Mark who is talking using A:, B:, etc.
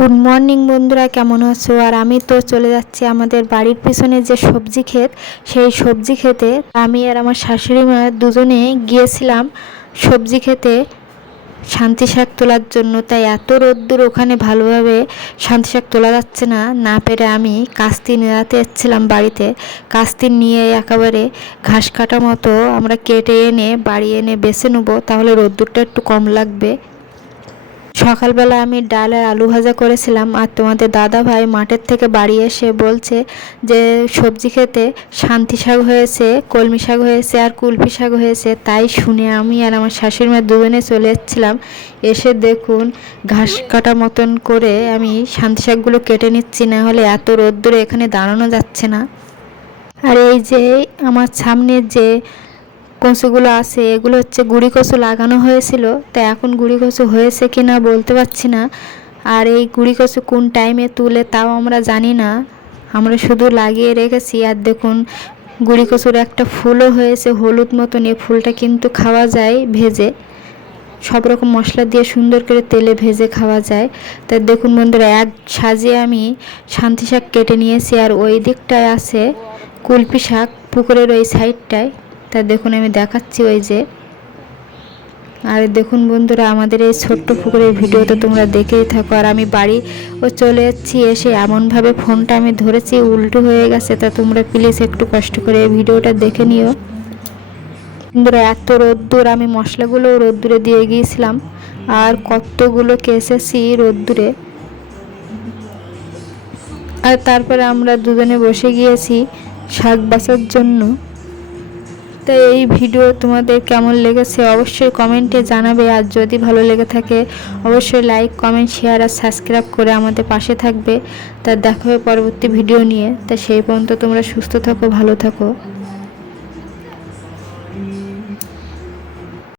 A: Good morning বন্ধুরা, কেমন আছো? আর আমি তো চলে যাচ্ছি আমাদের বাড়ির পিছনে যে সবজি ক্ষেত, সেই সবজি ক্ষেতে। আমি আর আমার শাশুড়ি মা দুজনে গিয়েছিলাম সবজি ক্ষেতে শান্তি শাক তোলার জন্য। তাই এত রোদ্দুর, ওখানে ভালোভাবে শান্তি শাক তোলা যাচ্ছে না। না পেরে আমি কাস্তি নেড়াতে এসেছিলাম বাড়িতে। কাস্তি নিয়ে একেবারে ঘাস কাটা মতো আমরা কেটে এনে, বাড়ি এনে বেছে নেব। তাহলে রোদ্দুরটা একটু কম লাগবে। সকালবেলা আমি ডাল আর আলু ভাজা করেছিলাম আর তোমাদের দাদা ভাই মাঠের থেকে বাড়ি এসে বলছে যে সবজি খেতে শান্তি শাক হয়েছে, কলমি শাক হয়েছে আর কুলপি শাক হয়েছে। তাই শুনে আমি আর আমার শাশুড়ি মা দুজনে চলে এসেছিলাম। এসে দেখুন ঘাস কাটা মতন করে আমি শান্তি শাকগুলো কেটে নিচ্ছি, না হলে এত রোদ্দুরে এখানে দাঁড়ানো যাচ্ছে না। আর এই যে আমার সামনে যে কচুগুলো আছে, এগুলো হচ্ছে গুড়ি কচু লাগানো হয়েছিল। তা এখন গুড়ি কচু হয়েছে কি না বলতে পারছি না। আর এই গুড়ি কচু কোন টাইমে তুলে তাও আমরা জানি না। আমরা শুধু লাগিয়ে রেখেছি। আর দেখুন, গুড়ি কচুর একটা ফুলও হয়েছে। হলুদ মতন এই ফুলটা কিন্তু খাওয়া যায় ভেজে। সব রকম মশলা দিয়ে সুন্দর করে তেলে ভেজে খাওয়া যায়। তা দেখুন বন্ধুরা, এক সাজিয়ে আমি শান্তি শাক কেটে নিয়েছি। আর ওই দিকটায় আছে কুলপি শাক পুকুরের ওই সাইডটায় তা দেখুন, আমি দেখাচ্ছি ওই যে। আর দেখুন বন্ধুরা, আমাদের এই ছোট্ট পুকুরের ভিডিও তো তোমরা দেখেই থাকো। আর আমি বাড়ি ও চলে যাচ্ছি, এসে এমনভাবে ফোনটা আমি ধরেছি, উল্টো হয়ে গেছে। তা তোমরা প্লিজ একটু কষ্ট করে এই ভিডিওটা দেখে নিও। বন্ধুরা, এত রোদ্দুর, আমি মশলাগুলো রোদ্দুরে দিয়ে গিয়েছিলাম। আর কতগুলো কেসেছি রোদ্দুরে। আর তারপরে আমরা দুজনে বসে গিয়েছি শাক বাছার জন্য। তো এই ভিডিও তোমাদের কেমন লেগেছে অবশ্যই কমেন্টে জানাবে। আর যদি ভালো লেগে থাকে, অবশ্যই লাইক কমেন্ট শেয়ার আর সাবস্ক্রাইব করে আমাদের পাশে থাকবে। তা দেখা হবে পরবর্তী ভিডিও নিয়ে। তা সেই পর্যন্ত তোমরা সুস্থ থাকো, ভালো থাকো।